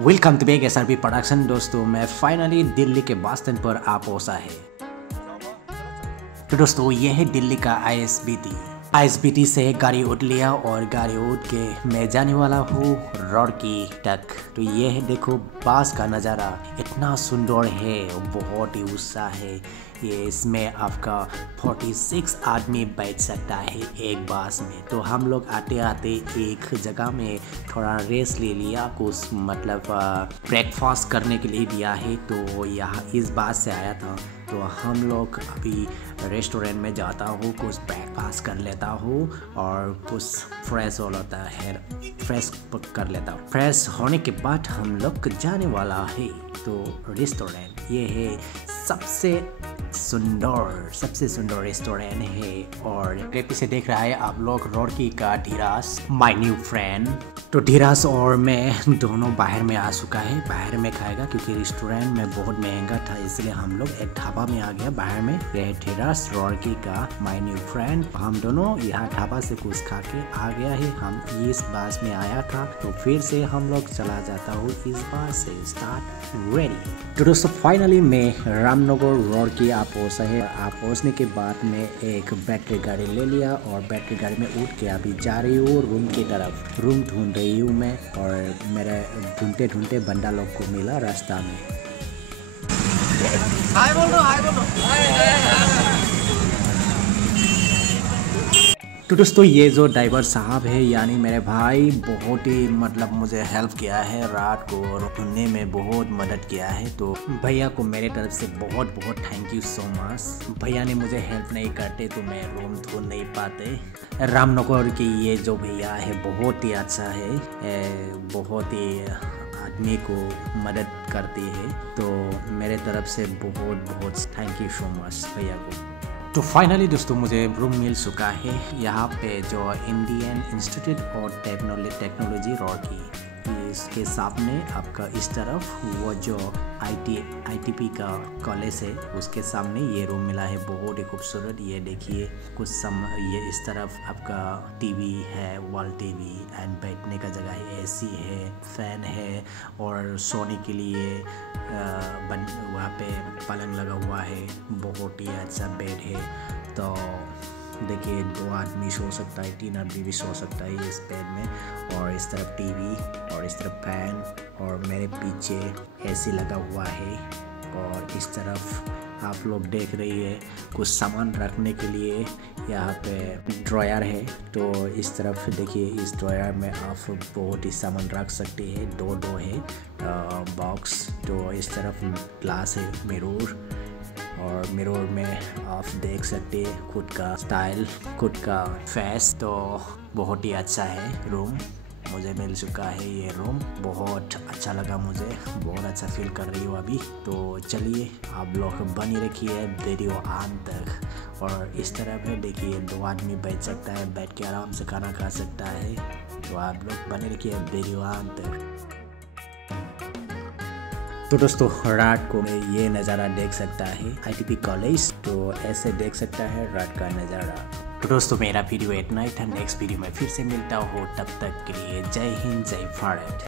Welcome to back SRP प्रोडक्शन। दोस्तों मैं फाइनली दिल्ली के बस स्टैंड पर आ पहुंचा है। तो दोस्तों ये है दिल्ली का ISBT से गाड़ी उठ लिया और गाड़ी उठ के मैं जाने वाला हूँ रुड़की तक। तो ये है देखो बस का नज़ारा इतना सुंदर है, बहुत ही उत्साह है। ये इसमें आपका 46 आदमी बैठ सकता है एक बस में। तो हम लोग आते आते एक जगह में थोड़ा रेस्ट ले लिया, कुछ मतलब ब्रेकफास्ट करने के लिए दिया है। तो यहाँ इस बस से आया था, तो हम लोग अभी रेस्टोरेंट में जाता हूँ, कुछ ब्रेकफास्ट कर लेता हूँ और कुछ फ्रेश हो लेता है, फ्रेश कर लेता हूँ। फ्रेश होने के बाद हम लोग जाने वाला है तो रेस्टोरेंट। ये है सबसे सुंदर रेस्टोरेंट है और मेरे पीछे देख रहा है आप लोग रुड़की का धीराज, माय न्यू फ्रेंड। तो धीराज और मैं दोनों बाहर में आ चुका है, बाहर में खाएगा क्योंकि रेस्टोरेंट में बहुत महंगा था, इसलिए हम लोग एक ढाबा में आ गया बाहर में। यह धीराज रुड़की का माय न्यू फ्रेंड, हम दोनों यहाँ ढाबा से कुछ खा के आ गया है। हम इस बस में आया था तो फिर से हम लोग चला जाता हूँ इस बस से। Start ready. तो दोस्तों फाइनली मैं रामनगर रुड़की आप पहुँचा है। आप पहुँचने के बाद मैं एक बैटरी गाड़ी ले लिया और बैटरी गाड़ी में उठ के अभी जा रही हूँ रूम की तरफ। रूम ढूंढ रही हूँ मैं और मेरे ढूंढते ढूंढते बंदा लोग को मिला रास्ता में। हाय बोलो, हाय बोलो। तो दोस्तों ये जो ड्राइवर साहब है यानी मेरे भाई, बहुत ही मतलब मुझे हेल्प किया है, रात को ढूंढने में बहुत मदद किया है। तो भैया को मेरे तरफ से बहुत बहुत थैंक यू सो मच। भैया ने मुझे हेल्प नहीं करते तो मैं रूम ढूंढ नहीं पाते। रामनगर की ये जो भैया है बहुत ही अच्छा है, बहुत ही आदमी को मदद करती है। तो मेरे तरफ से बहुत बहुत थैंक यू सो मच भैया को। तो फाइनली दोस्तों मुझे रूम मिल चुका है यहाँ पे, जो Indian institute of technology Roorkee, इसके सामने आपका इस तरफ वो जो ITP का कॉलेज है उसके सामने ये रूम मिला है, बहुत ही खूबसूरत। ये देखिए ये इस तरफ आपका टीवी है, वॉल टीवी एंड बैठने का जगह है, AC है, फैन है और सोने के लिए वहाँ पे पलंग लगा हुआ है, बहुत ही अच्छा बेड है। तो देखिए 2 आदमी सो सकता है, 3 आदमी भी सो सकता है इस बेड में। और इस तरफ टीवी और इस तरफ फैन और मेरे पीछे AC लगा हुआ है। और इस तरफ आप लोग देख रही है कुछ सामान रखने के लिए यहाँ पे ड्रॉयर है। तो इस तरफ देखिए, इस ड्रॉयर में आप बहुत ही सामान रख सकते हैं। दो है बॉक्स। तो इस तरफ ग्लास है, मिरर, और मिरर में आप देख सकते हैं खुद का स्टाइल, खुद का फेस। तो बहुत ही अच्छा है रूम, मुझे मिल चुका है ये रूम, बहुत अच्छा लगा मुझे, बहुत अच्छा फील कर रही हूँ अभी। तो चलिए आप लोग बनी रखिए वीडियो अंत तक। और इस तरफ है देखिए 2 आदमी बैठ सकता है, बैठ के आराम से खाना खा सकता है। तो आप लोग बने रखिए वीडियो अंत तक। तो दोस्तों रात को ये नज़ारा देख सकता है ITP कॉलेज, तो ऐसे देख सकता है रात का नज़ारा। तो दोस्तों मेरा वीडियो इतना ही था, नेक्स्ट वीडियो में फिर से मिलता हूँ, तब तक के लिए जय हिंद, जय भारत।